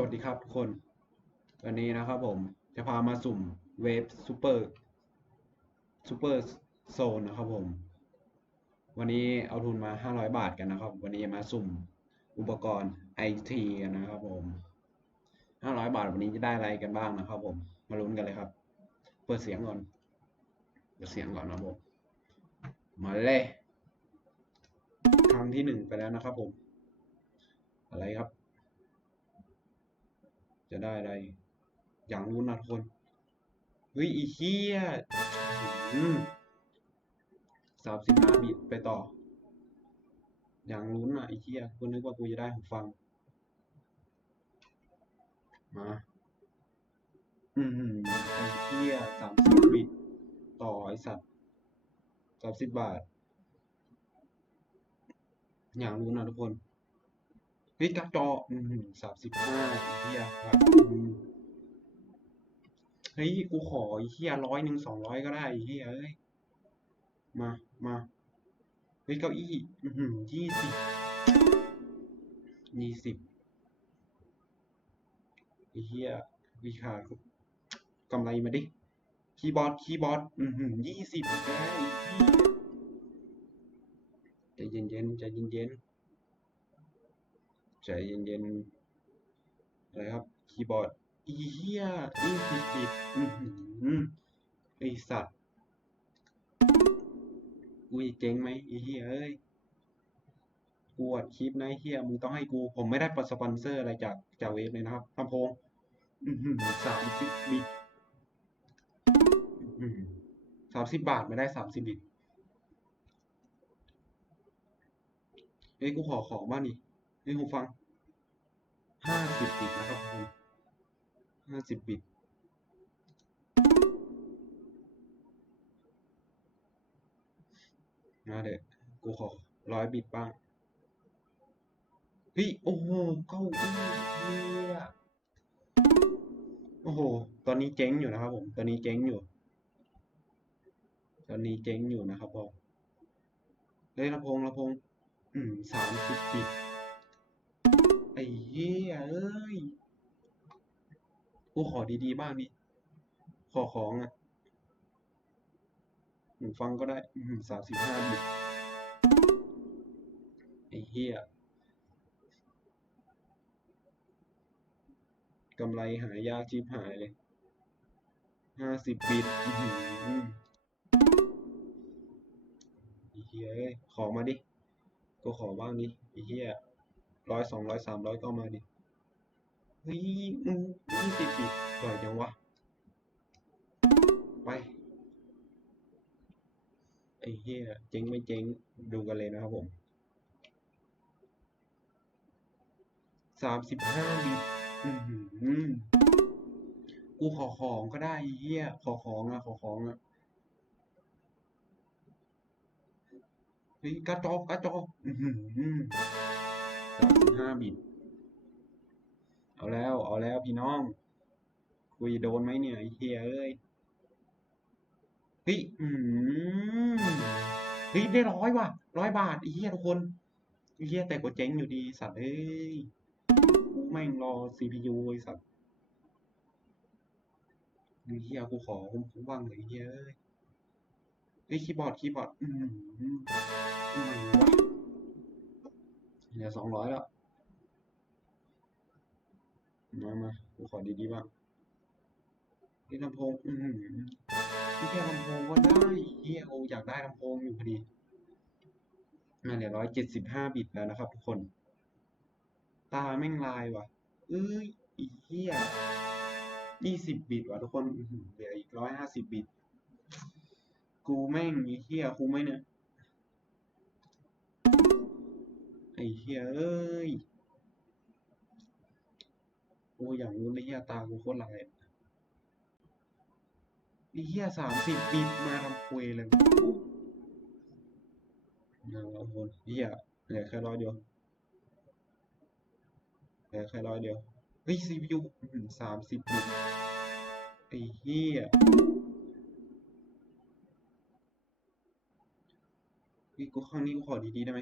สวัสดีครับทุกคน วันนี้นะครับผมจะพามาสุ่มเวฟซูเปอร์ซูเปอร์โซนนะครับผม วันนี้เอาทุนมา 500 บาทกันนะครับ วันนี้มาสุ่มอุปกรณ์ไอทีกันนะครับผม 500 บาทวันนี้จะได้อะไรกันบ้างนะครับผม มาลุ้นกันเลยครับ เปิดเสียงก่อนเปิดเสียงก่อนนะผม มาเลย ครั้งที่หนึ่งไปแล้วนะครับผม อะไรครับ จะได้อะไร อย่างรู้นะทุกคนเฮ้ยอีเหี้ยสามสิบห้าบิตไปต่อ อย่างรู้นะไอ้เหี้ยกูนึกว่ากูจะได้หูฟัง มา อืมไอ้เหี้ยสามสิบบิตต่อไอสัตว์สามสิบบาท อย่างรู้นะทุกคน เฮ้ยการ์ดจออืมสามสิบห้าเฮียครับอืมเฮ้ย กูขอไอ้เฮียร้อยหนึ่งสองร้อยก็ได้ไอ้เฮียเอ้ย มา มา เฮ้ย เก้าอี้อืมยี่สิบยี่สิบไอ้เฮียวิชากำไรมาดิ คีย์บอร์ด คีย์บอร์ดอืมยี่สิบแกไอ้เฮียใจเย็นๆใจเย็นๆ ใจเย็นๆอะไรครับ คีย์บอร์ด อีเหี้ยยี่สิบบิตอือหือไอสัตว์อุ้ยเจ๊งไหมอีเหี้ยเอ้ยกูอัดคลิปนะเหี้ยมึงต้องให้กู ผมไม่ได้ปสปอนเซอร์อะไรจากจากเวฟเลยนะครับลำโพงอือหือสามสิบบิตอือสามสิบบาทไม่ได้สามสิบบิตเฮ้ยกูขอของบ้างนี่หูฟัง ห้าสิบบิตนะครับผมห้าสิบบิตมาเด็กกูขอร้อยบิตบ้างเฮ้ยโอ้โหเก้าอี้เฮียโอ้โห ตอนนี้เจ๊งอยู่นะครับผม ตอนนี้เจ๊งอยู่ ตอนนี้เจ๊งอยู่นะครับผมเฮ้ยลำโพงลำโพง อืมสามสิบบิตไอ้เหี้ย เอ้ย กูขอดีๆบ้างดิ ขอของอะหนูฟังก็ได้สามสิบห้าบิตไอ้เหี้ยกำไรหายากชิบหายเลยห้าสิบบิตไอ้เหี้ยเขอมาดิ ก็ขอบ้างดิไอ้เหี้ยร้อยสองร้อยสามร้อยก็มาดิ ฮ้ยมึงยี่สิบปีปล่อยจังวะ ไป ไอ้เหี้ยเจ๊งไม่เจ๊งดูกันเลยนะครับผมสามสิบห้าบิตอือหือกูขอของก็ได้ไอ้เหี้ยขอของอะขอของอะเฮ้ยกระจอกกระจอกอือหือสามสิบห้าบิต เอาแล้วเอาแล้วพี่น้องคุยโดนไหมเนี่ยไอเฮียเอ้ยเฮ้ยอืมเฮ้ยได้ร้อยว่ะร้อยบาทไอเฮียทุกคนไอเฮียแต่ก็เจ๊งอยู่ดีสัตว์เอ้ยกูแม่งรอ CPU ไอ้สัตว์ไอเฮียกูขอคุ้มๆบ้างเลยไอเฮียเอ้ยเฮ้ยคีย์บอร์ดคีย์บอร์ดอืมทำไมวะเหลือสองร้อยแล้ว มามากูขอดีๆบ้างนี่ลำโพงอืมพี่แค่ลำโพงก็ได้เฮียโออยากได้ลำโพงอยู่พอดีมาเหลือร้อยเจ็ดสิบห้าบิตแล้วนะครับทุกคน ตาแม่งลายว่ะ เอ้ยอีเฮียยี่สิบบิตว่ะทุกคนอื้อหือเหลืออีกร้อยห้าสิบบิต กูแม่งอีเฮียคุ้มไหมเนี่ยไอเฮียเอ้ย โอ้อย่างนู้นไอ้เฮียตากูโคตรลายไอ้เฮียสามสิบบิตมาทำคุยเลยนะละคนเฮียเหลือแค่ร้อยเดียวเหลือแค่ร้อยเดียวเฮ้ย CPU สามสิบบิตไอ้เฮียเฮ้ยกูข้างนี้กูขอดีๆได้ไหม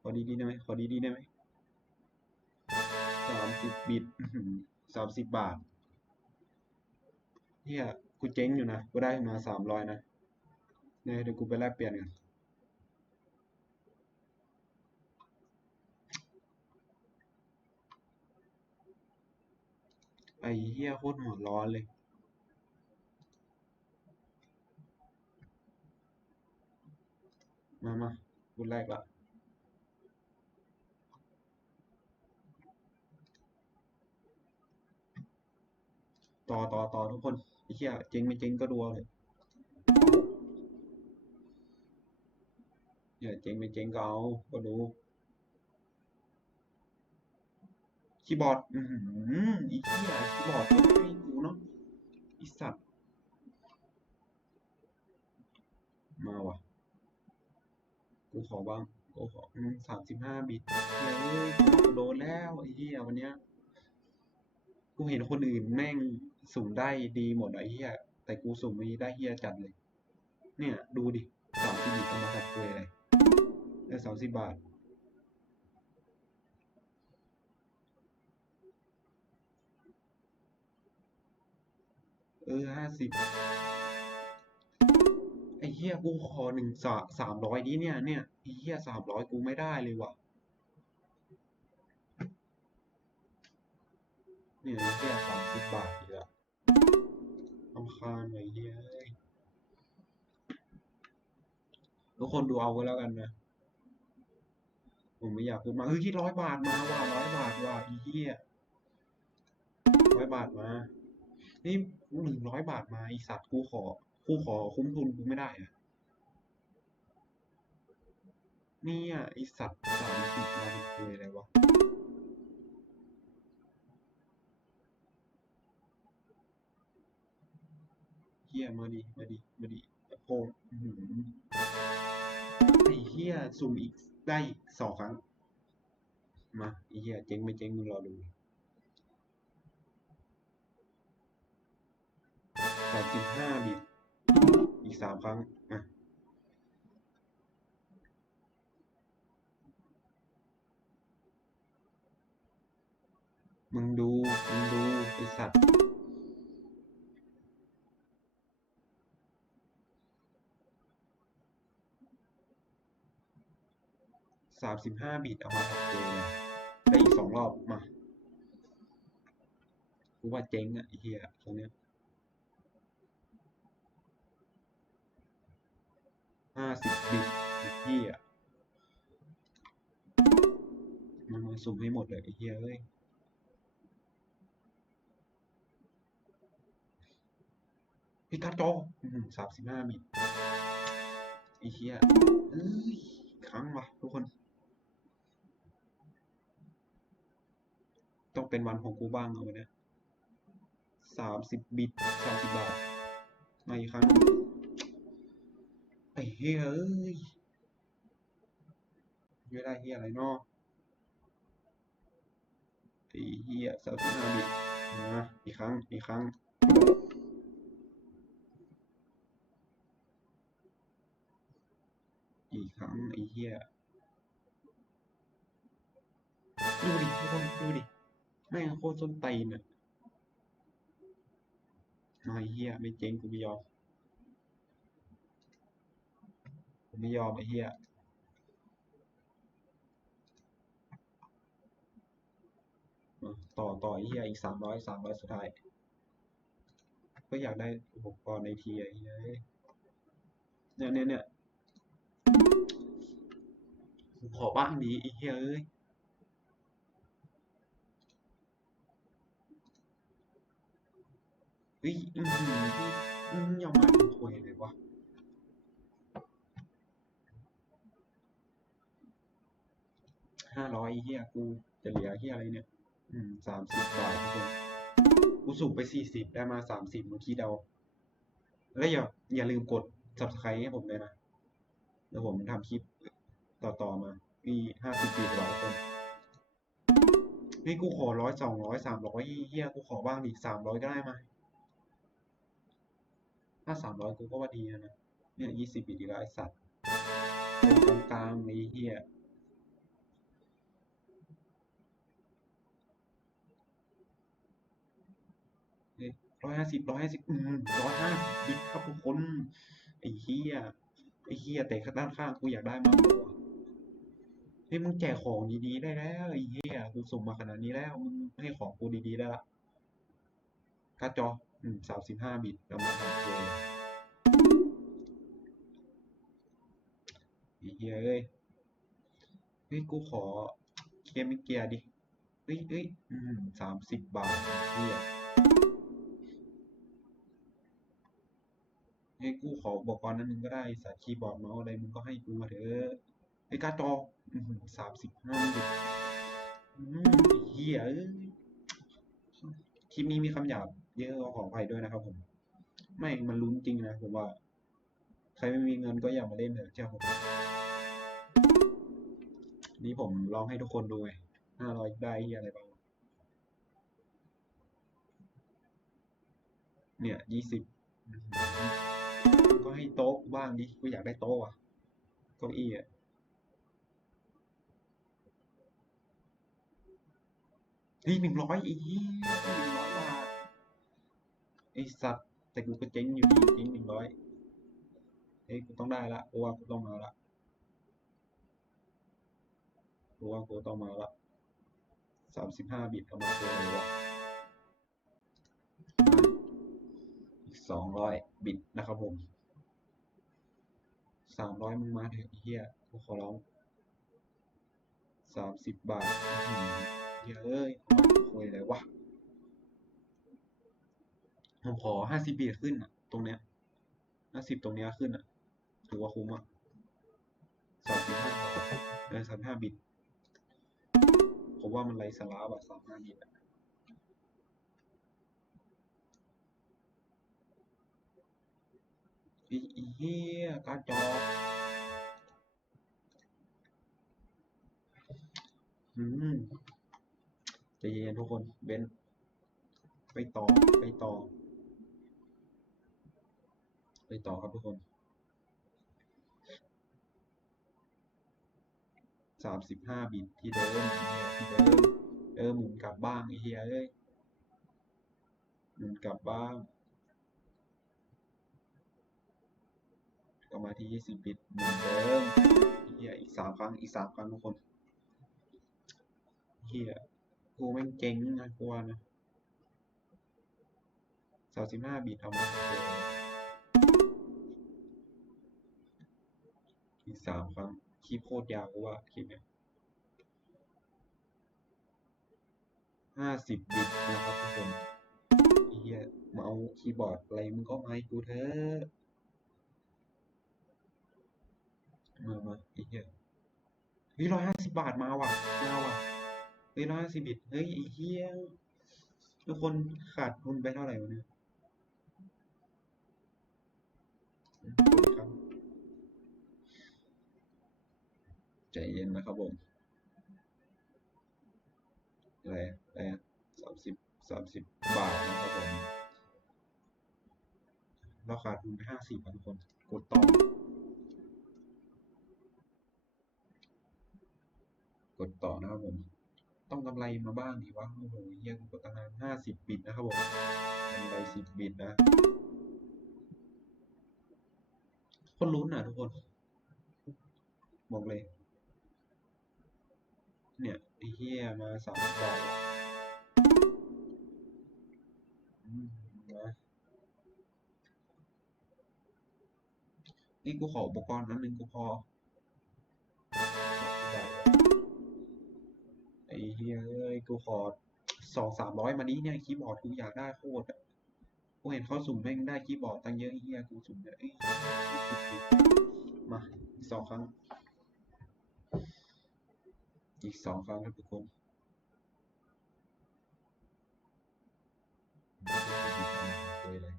ขอดีๆได้ไหมขอดีๆได้ไหม สามสิบบิตสามสิบบาทเฮียกูเจ๊งอยู่นะ กูได้มาสามร้อยนะเนี่ยเดี๋ยวกูไปแลกเปลี่ยนกันไอ้เฮียโคตรหัวร้อนเลย มามากูแรกละ ต่อต่อต่อทุกคนไอ้เหี้ยเจ๊งไม่เจ๊งก็ดูเอาเลยเนี่ยเจ๊งไม่เจ๊งก็เอาก็ดูคีย์บอร์ด อือหืออีเหี้ยคีย์บอร์ดก็ไม่กูเนาะอีสัตว์ มาว่ะ กูขอบ้าง กูขอสามสิบห้าบิตเฮ้ยกูโดนแล้วไอ้เหี้ยวันเนี้ย กูเห็นคนอื่นแม่ง สุ่มได้ดีหมดไอ้เหี้ยแต่กูสุ่มไม่ได้เหี้ยจัดเลย เนี่ย ดูดิสามสิบบิตเอามาขัดคุยอะไรได้สามสิบบาท เออห้าสิบไอ้เหี้ยกูขอหนึ่งสาสามร้อยนี้เนี่ยเนี่ยไอ้เหี้ยสามร้อยกูไม่ได้เลยว่ะเนี่ยไอ้เหี้ยสามสิบบาท รำคาญไอ้เหี้ยอ้ยทุกคนดูเอาไว้แล้วกันนะ ผมไม่อยากพูดมาเฮ้ยที่ร้อยบาทมาว่ะร้อยบาทว่ะไอ้เหี้ยร้อยบาทมา นี่หนึ่งร้อยบาทมาไอสัตว์กูขอกูขอคุ้มทุนกูไม่ได้อะนี่ยไอสัตว์สามสิบมาเป็นคุยอะไรวะ เฮียมาดิมาดิมาดิโพงอื้อหือไอเฮียสุ่มอีกได้อีกสองครั้ง มาไอเฮียเจ๊งไม่เจ๊งมึงรอดูสามสิบห้าบิตอีกสามครั้งมามึงดู มึงดู ไอสัตว์ สามสิบห้าบิตเอามาทำเกมได้อีกสองรอบมากูว่าเจ๊งอะไอเหี้ยตรงเนี้ยห้าสิบบิตไอเหี้ยมันมาสุ่มให้หมดเลยไอเหี้ยเอ้ยพี่การ์ดจอสามสิบห้าบิตไอเหี้ยเอ้ยครั้งวะทุกคน ต้องเป็นวันของกูบ้างเอาวันเนี้ยสามสิบบิตสามสิบบาทมาอีกครั้งไอ้เฮ้ยเอ้ยไม่ได้เฮียอะไรเนอกไอ้เฮียสามสิบห้าบิตนะอีกครั้งอีกครั้งอีกครั้งไอ้เฮียดูดิทุกคนดูดิ แม่งโคตรส้นตีนอะมาไอเฮียไม่เจ๊งกูไม่ยอมกูไม่ยอมไอ้เฮียต่อต่อไอ้เฮียอีกสามร้อยสามร้อยสุดท้าย ก็อยากได้อุปกรณ์ในทีไอ้เฮียเนี่ยเนี่ยเนี่ยขอบ้างดีไอ้เฮียเอ้ย เฮ้ยอืมพี่อืมย่ามาถึงคุยเลยวะห้าร้อยเฮียกูจะเหลือเฮียอะไรเนี่ย อืมสามสิบบาททุกคนกูสูงไปสี่สิบได้มาสามสิบเมื่อกี้เดาแล้วอย่าอย่าลืมกด subscribe ให้ผมเลยนะเดี๋ยวผมทำคลิปต่อต่อมาปีห้าสิบปีกว่าทุกคนนี่กูขอร้อยสองร้อยสามร้อยเฮียกูขอบ้างดิสามร้อยก็ได้ไหม ถ้าสามร้อยกูก็ว่าดีนะ เนี่ยยี่สิบปีดีแล้วไอสัตว์ตรงกลางไอ้เหี้ยร้อยห้าสิบร้อยห้าสิบอืมร้อยห้าสิบบิตครับทุกคนไอ้เฮียไอ้เฮียแต่ข้างด้านข้างกูอยากได้มากกว่าเฮ้ยมึงแจกของดีๆได้แล้วไอ้เฮียกูส่งมาขนาดนี้แล้วมึงให้ของกูดีๆได้ละการ์ดจอ สามสิบห้าบิตเรามาทำเลยไอ้เฮียเอ้ยเฮ้ย กูขอเคมิเกียร์ดิ เฮ้ยเฮ้ยอืมสามสิบบาทเฮียให้กูขออุปกรณ์นั้นนึงก็ได้สัตว์คีย์บอร์ดเมาส์อะไรมึงก็ให้กูมาเถอะไอ้การ์ดจอสามสิบห้าบิตอืมเหี้ยเอ้ยคลิปนี้มีคำหยาบ เยอะก็ขออภัยด้วยนะครับผม ไม่มันลุ้นจริงนะผมว่า ใครไม่มีเงินก็อย่ามาเล่นเถอะเชื่อผมนี่ผมลองให้ทุกคนดูไงห้าร้อยได้อะไรบ้าง เนี่ยยี่สิบก็ให้โต๊ะบ้างดิกูอยากได้โต๊ะอะเก้าอี้อะนี่หนึ่งร้อยอีกหนึ่งร้อย อ้สัตว์แต่กูก็เจ๊งอยู่ดีเจ๊งหนึ่งร้อยเฮ้ยกูต้องได้ละกูว่ากูต้องมาละกูว่ากูต้องมาละสามสิบห้าบิตเอามาตัวไหนวะอีกสองร้อยบิตนะครับผมสามร้อยมึงมาเถอะเฮียกูขอร้องสามสิบบาทอื้อหือเฮียเอ้ยคุยเลยวะ ผมขอห้าสิบบิตขึ้นอะ ตรงเนี้ยห้าสิบตรงเนี้ยขึ้นอะ ถือว่าคุ้มอะสามสิบห้าเออสามห้าบิต ผมว่ามันไรสาระว่ะสามห้าบิตอะอีเหี้ยการจออืมใจเย็นทุกคน เบนไปต่อ ไปต่อ ไปต่อครับทุกคนสามสิบห้าบิตที่เดิมที่เดิมเออหมุนกลับบ้างไอ้เหี้ยเอ้ยหมุนกลับบ้างก็มาที่ยี่สิบบิตเหมือนเดิมเฮียอีกสามครั้งอีกสามครั้งทุกคนเฮียกูแม่งเจ๊งนะกูว่านะสามสิบห้าบิตเอามา อีกสามครั้งคลิปโคตรยาวว่าคลิปเนี้ยห้าสิบบิตนะครับทุกคนเฮียเมาส์คีย์บอร์ดอะไรมึงก็ไมาให้กูเถอะมามาไอ้เหี้ยเฮ้ยร้อยห้าสิบบาทมาว่ะมาว่ะเฮ้ยร้อยห้าสิบบิตเฮ้ยไอ้เหี้ยทุกคนขาดทุนไปเท่าไหร่วะเนี่ย ใจเย็นนะครับผมอะไรอะไรสามสิบสามสิบบาทนะครับผมเราขาดทุนไปห้าสิบทุกคน กดต่อ กดต่อนะครับผม ต้องกำไรมาบ้างดีวะโอ้โหเฮียกูกดตั้งนานห้าสิบบิตนะครับผมกำไรสิบบิตนะคนลุ้นอะทุกคน บอกเลย เนี่ยไอ้เฮียมาสามบาทอืมนะนี่กูขออุปกรณ์นั้นหนึ่งกูพอไอ้เฮียเอ้ยกูขอสองสามร้อยมานี้เนี่ยคีย์บอร์ดกูอยากได้โคตรอะกูเห็นเขาสุ่มแม่งได้คีย์บอร์ดตั้งเยอะไอ้เฮียกูสุ่มเนี่ยอ้ยมาสองครั้ง อีกสองครั้งครับทุกคนเลย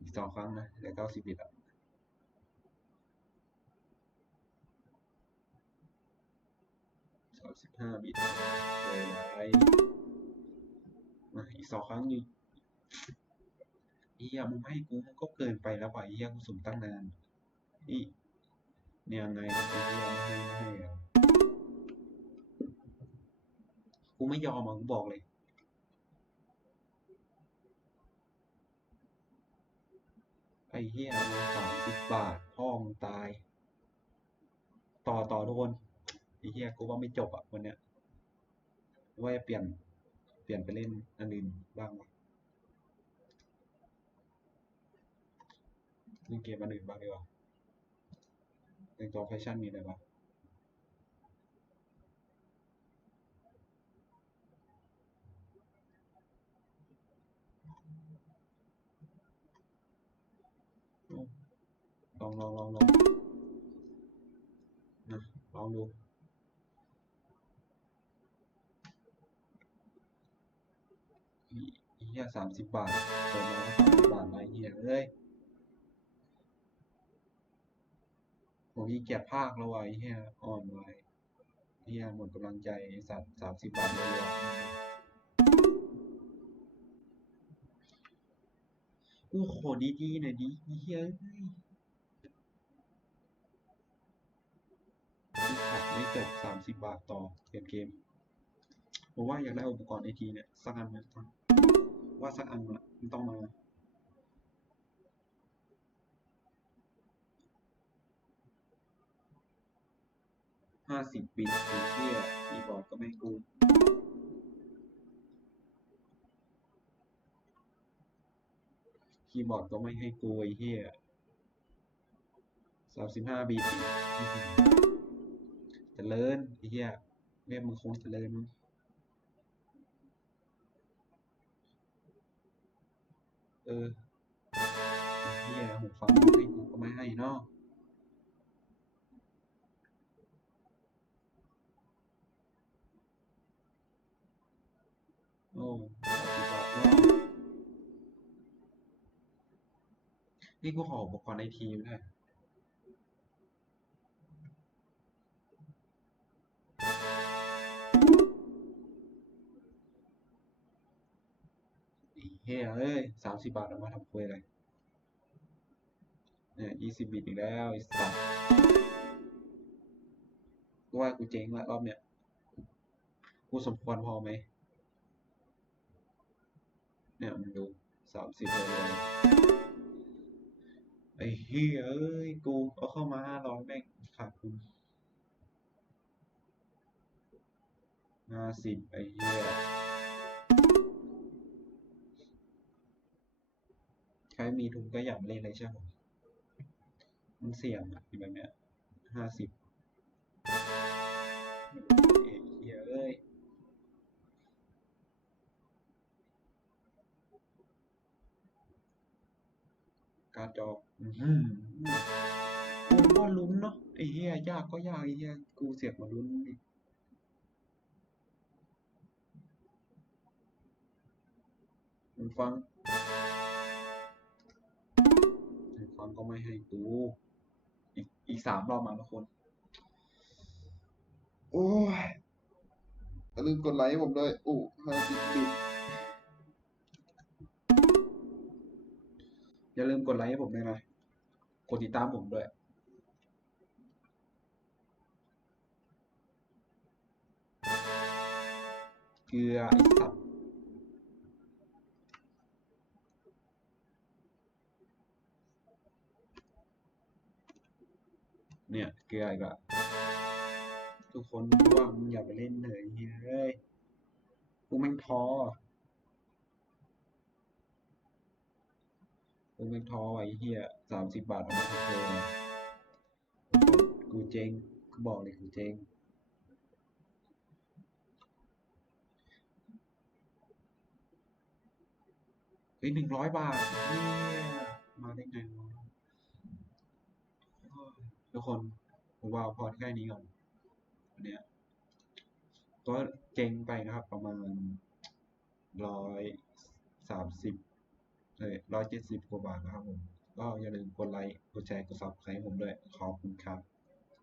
อีกสองครั้งนะเหลือเก้าสิบบิตอะสามสิบห้าบิตเลยไรมาอีกสองครั้งนี่อีอย่ามึงให้กูมันก็เกินไปแล้วว่ะอีอยากูสุ่มตั้งนานอีเนี่ยไงนะไอ้เหี้ยไม่ให้ไม่ให้อะ กูไม่ยอมอะกูบอกเลย ไอ้เหี้ยมาสามสิบบาทพ่อมตาย ต่อต่อทุกคนไอ้เหี้ยกูว่าไม่จบอะวันเนี้ยว่าจะเปลี่ยนเปลี่ยนไปเล่นอันอื่นบ้างวะเล่นเกมอันอื่นบ้างดีกว่าเล่นตัวแฟชั่นมีอะไรบ้าง องลองลองลองนะลองดูเหี้ยสามสิบบาทเปิดมาสามสิบบาทไอ้เหี้ยเอ้ยผมยี่เกียจภาคแล้วว่ะไอ้เหี้ยอ่อนไว้เหี้ยหมดกำลังใจสัตว์สามสิบบาทเลยว่ะกูขอดีๆหน่อยดิเหี้ยเอ้ย ไอ้สัตว์ไม่จบสามสิบบาทต่อเปลี่ยนเกมผมว่าอยากได้อุปกรณ์ไอทีเนี่ยสักอันไหมครับว่าสักอันละมันต้องมาห้าสิบบิตไอ้เหี้ยคีย์บอร์ดก็ไม่กูคีย์บอร์ดก็ไม่ให้กูไอ้เหี้ยสามสิบห้าบี จริญไอ้เหี้ยเรียกมึงคงเจริญมั้งเออเฮียหูฟังให้กูก็ไม่ให้เนาะโอ้นี่กูขออุปกรณ์ไอทีไม่ได้ เฮียเอ้ยสามสิบบาทเอามาทำคุยอะไร เนี่ยยี่สิบบิตอีกแล้วอ้สัสกูว่ากูเจ๊งละรอบเนี้ย กูสมควรพอไหม เนี่ยมึงดูสามสิบเลยไอ้เฮียเอ้ย กูเอาเข้ามาห้าร้อยแม่งขาดทุนห้าสิบไอ้เฮีย ใครมีทุนก็อยากเล่นเลยใช่ไหมมันเสี่ยงอะแบบเนี้ยห้าสิบเอ้ยเหี้ยเอ้ยการจออื้อหือกูว่าลุ้นเนาะไอ้เหี้ยยากก็ยากไอ้เหี้ยกูเสียกมาลุ้นดิมึงฟัง มึงฟังก็ไม่ให้กูอีกอีกสามรอบมาทุกคน โอ้ยอย่าลืมกดไลค์ให้ผมด้วยโอ้ห้าสิบบิตอย่าลืมกดไลค์ให้ผมด้วยนะกดติดตามผมด้วยเกลือไอสัตว์ เนี่ยเกลืออีกละทุกคนระว่ามึงอย่าไปเล่นเลยเฮ้ยเอ้ยกูแม่งท้อกูแม่งท้อไอ้เหี้ยสามสิบบาทเอามาทำเพลงกูเจ๊งกูบอกเลยกูเจ๊งเฮ้ยหนึ่งร้อยบาทเฮียมาได้ไงวะ ทุกคนผมว่าพอแค่นี้ก่อนวันเนี้ยก็เก่งไปนะครับ ประมาณร้อยสามสิบเลยร้อยเจ็ดสิบกว่าบาทนะครับผม ก็อย่าลืมกดไลค์ กดแชร์ กดซับสไครต์ผมด้วย ขอบคุณครับ